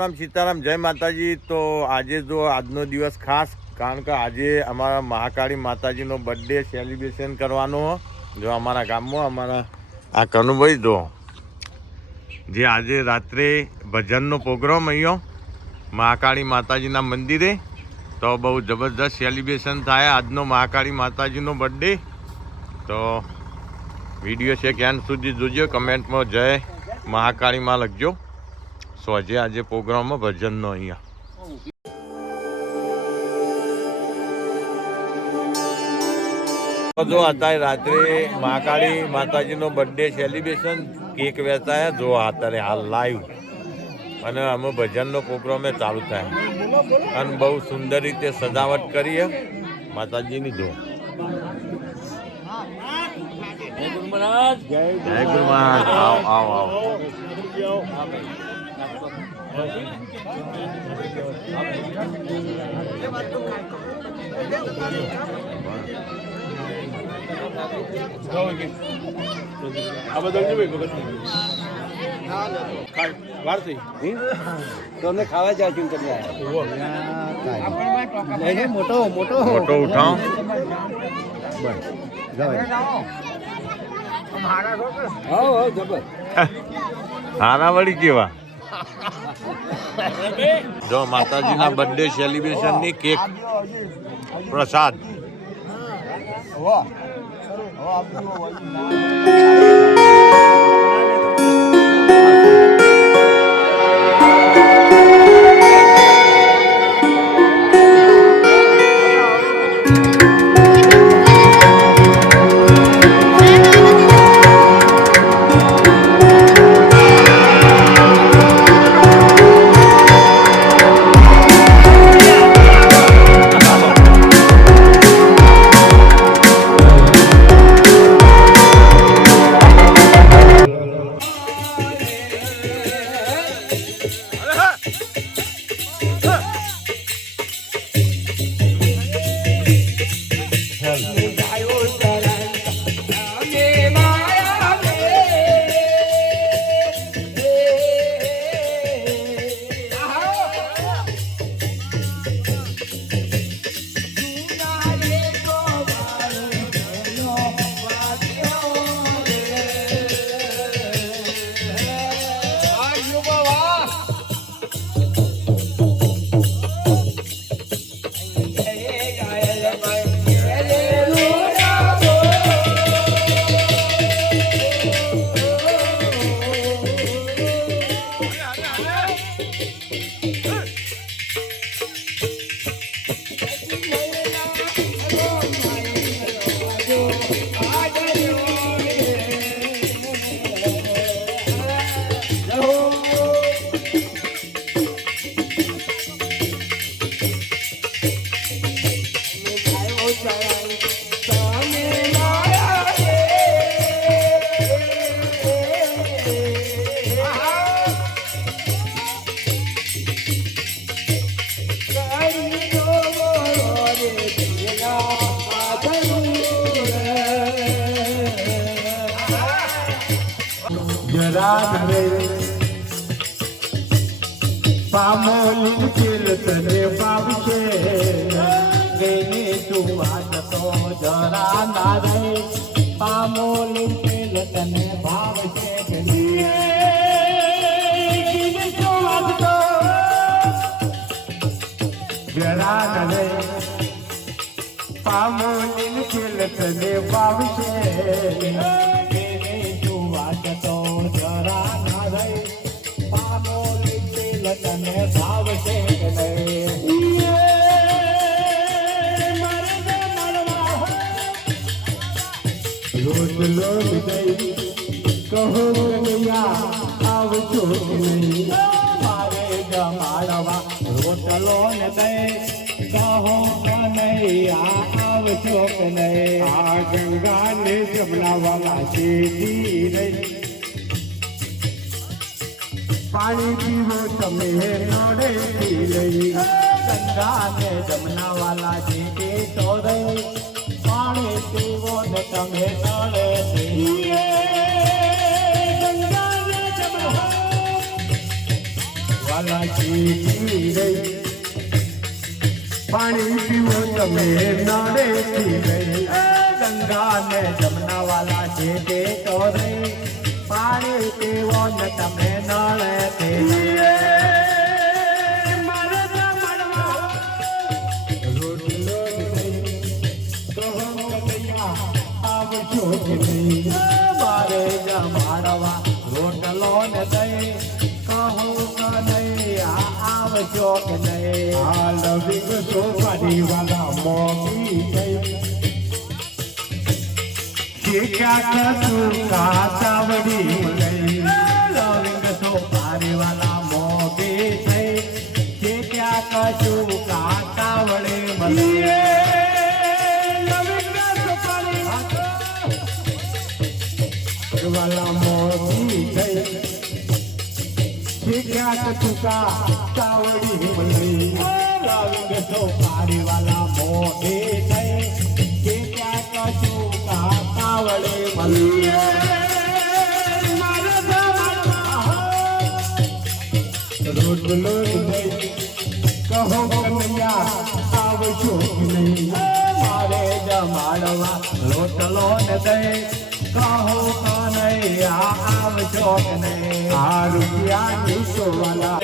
રામ સીતારામ, જય માતાજી। તો આજે જો આજનો દિવસ ખાસ, કારણ કે આજે અમારા મહાકાળી માતાજીનો બર્થડે સેલિબ્રેશન કરવાનો। જો અમારા ગામમાં અમારા આ કનુભાઈ જો જે આજે રાત્રે ભજનનો પ્રોગ્રામ અહીંયા મહાકાળી માતાજીના મંદિરે, તો બહુ જબરદસ્ત સેલિબ્રેશન થાય આજનો મહાકાળી માતાજીનો બર્થડે। તો વિડીયો છે ક્યાં સુધી જોજો, કમેન્ટમાં જય મહાકાળીમાં લખજો। સો આજે પ્રોગ્રામમાં ભજનનો અહીંયા જો અત્યારે રાત્રે મહાકાળી માતાજીનો બર્થડે સેલિબ્રેશન કેક વેચાયા જો અત્યારે હાલ લાઈવ, અને અમે ભજનનો પ્રોગ્રામ ચાલુ થાય અને બહુ સુંદર રીતે સજાવટ કરીએ માતાજીની। જો જય ગુરુ મહારાજ, જય ગુરુ મહારાજ, આવો આવો આવો। તમને ખાવા જાય મોટો મોટો મોટો ઉઠાવ હારા વળી કેવા। જો માતાજીના બર્થડે સેલિબ્રેશનની કેક પ્રસાદ। પામોલી ચિલતને પાવશે ગઈને તું વાત તો જરા ના રે। પામોલી ચિલતને ભાવશે ગઈને તું વાત તો જરા ના રે। પામોલી ચિલતને ભાવશે ગઈને તું વાત તો જરા ના રે। તને ભાવશે કે નહીં રોજ લોટ દઈ કહો કનૈયા આવજો કે નહીં મારે જમાડવા રોટલો ને દઈ કહો કનૈયા આવજો કે નહીં આ ગંગાને જમનાવાલા શેઠી નહીં પાણી પીવો તમે નડે પી લઈ ગંગાને જમના વાલા જે તો રહી પાણી પીવો ને તમે નડે ગંગાને જમના વાલા શીખી રહી પાણી પીવો તમે નળેથી ગઈ ગંગા ને જમના વાલા જેતે તો રહી પાણી પીવો ને તમે નળેથી મારે જમણવા રોટલો નહીં કહો કનૈયા આવજો કે નહીં મારે જમાડવા રોટલો ને દહીં કહું કનૈયા આવજો કે નહીં આ લવિંગ સોપારી વાલા મોતી થઈ શીખ્યા તું કાતાવડી લઈ લવિંગ સોપારી વાલા મોતી થઈ શીખ્યા તું કાતાવડી મળી વાલા મોતી થઈ શીખ્યા તુકા કાવડી મળી લવિંગ સોપારી વાલા મોતી થઈ શીખ્યા તુકા કાવડી મળી રોટલો દઈ કહો કનૈયા આવજો કે નહીં મારે જમાડવા રોટલો ને દઈ કહો કનૈયા આવજો કે નહીં આ રૂપિયા વાલા